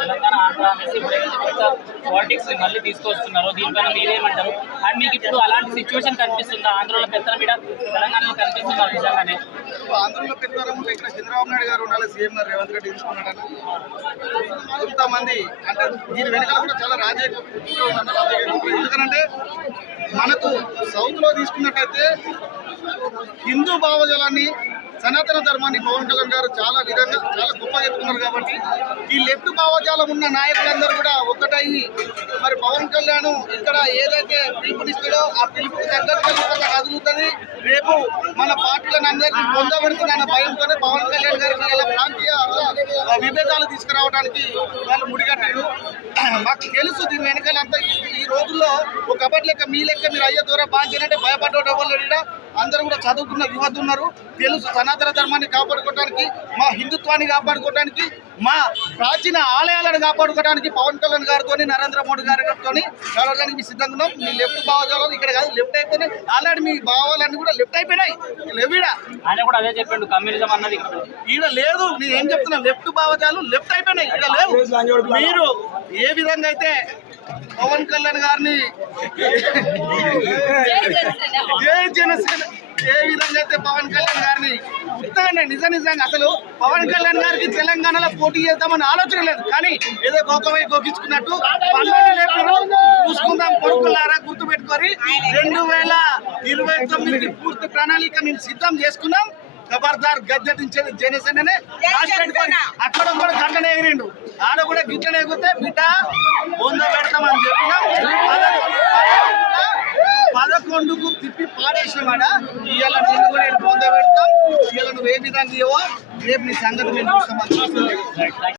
తెలంగాణ ఆంధ్ర అనేసి పాలిటిక్స్ మళ్ళీ తీసుకొస్తున్నారు. దీనిపైన మీరేమంటారు? అండ్ మీకు ఇప్పుడు అలాంటి సిచ్యువేషన్ కనిపిస్తుందా? ఆంధ్రలో పెత్తనం మీద తెలంగాణలో కనిపిస్తుందా నిజంగానే? ఆంధ్రలో పెత్తనం ఇక్కడ చంద్రబాబు నాయుడు గారు ఉండాలి, సీఎం గారు రేవంత్ రెడ్డి తీసుకున్నాడని కొంతమంది అంటే దీని వెనకాల కూడా చాలా రాజకీయ. ఎందుకంటే మనకు సౌత్ లో తీసుకున్నట్టయితే హిందూ భావజాలాన్ని సనాతన ధర్మాన్ని పవన్ కళ్యాణ్ గారు చాలా గొప్పగా చెప్తున్నారు. కాబట్టి ఈ లెఫ్ట్ భావజాలం ఉన్న నాయకులందరూ కూడా ఒక్కటయ్యి మరి పవన్ కళ్యాణ్ ఇక్కడ ఏదైతే పిలుపునిస్తాడో ఆ పిలుపుకి తగ్గట్టుగా కదులుతుంది. రేపు మన పార్టీలను అందరినీ పొందబడుతుందన్న భయంతోనే పవన్ కళ్యాణ్ గారికి ఇలా ప్రాంతీయ విభేదాలు తీసుకురావడానికి వాళ్ళు ముడిగట్టారు. మాకు తెలుసు దీని వెనకాలంతా. ఈ రోజుల్లో ఒక కబడ్డీ లెక్క మీ లెక్క మీరు అయ్యే ద్వారా బాధ్యనంటే భయపడ్డ వాళ్ళు అందరూ కూడా చదువుకున్న యువత ఉన్నారు. తెలుసు సనాతన ధర్మాన్ని కాపాడుకోవడానికి, మా హిందుత్వాన్ని కాపాడుకోవడానికి, మా ప్రాచీన ఆలయాలను కాపాడుకోవడానికి పవన్ కళ్యాణ్ గారితో నరేంద్ర మోడీ గారితో నడవడానికి మీ సిద్ధంగా ఉన్నాం. మీ లెఫ్ట్ భావజాలు ఇక్కడ కాదు, లెఫ్ట్ అయిపోయినాయి. ఆల్రెడీ మీ భావాలన్నీ కూడా లెఫ్ట్ అయిపోయినాయి. ఆయన కూడా అదే చెప్పండు, కమ్యూనిజం అన్నది ఈడ లేదు. నేను ఏం చెప్తున్నా, లెఫ్ట్ భావజాలు లెఫ్ట్ అయిపోయినాయి, ఇక్కడ లేవు. మీరు ఏ విధంగా అయితే పవన్ కళ్యాణ్ గారిని జై జనసేన ఏ విధంగా అయితే పవన్ కళ్యాణ్ గారిని ఉత్తగానే నిజంగా అసలు పవన్ కళ్యాణ్ గారికి తెలంగాణలో పోటీ చేద్దామని ఆలోచన లేదు. కానీ ఏదో గోకవై గోకించుకున్నట్టు పనులు లేపారు. చూసుకుందాం కొడుకులారా, గుర్తుపెట్టుకొని 2029 పూర్తి ప్రణాళిక మేము సిద్ధం చేసుకున్నాం. ఖబర్దార్ గద్దెటించేది జనసేననే రాసి పెట్టుకొని అక్కడ కూడా గంటనే ఎగిరిండు, ఆడ కూడా గిట్లనే ఎగిరితే బిడ్డ బొంద పెడతామని చెప్పినాం. 11కు తిప్పి పాడేసినవాడ ఇవాళ నిన్ను కూడా బొంద పెడతాం. ఇవాళ నువ్వు ఏ విధంగా ఇవ్వో రేపు నీ సంగతి మేము చూస్తామని.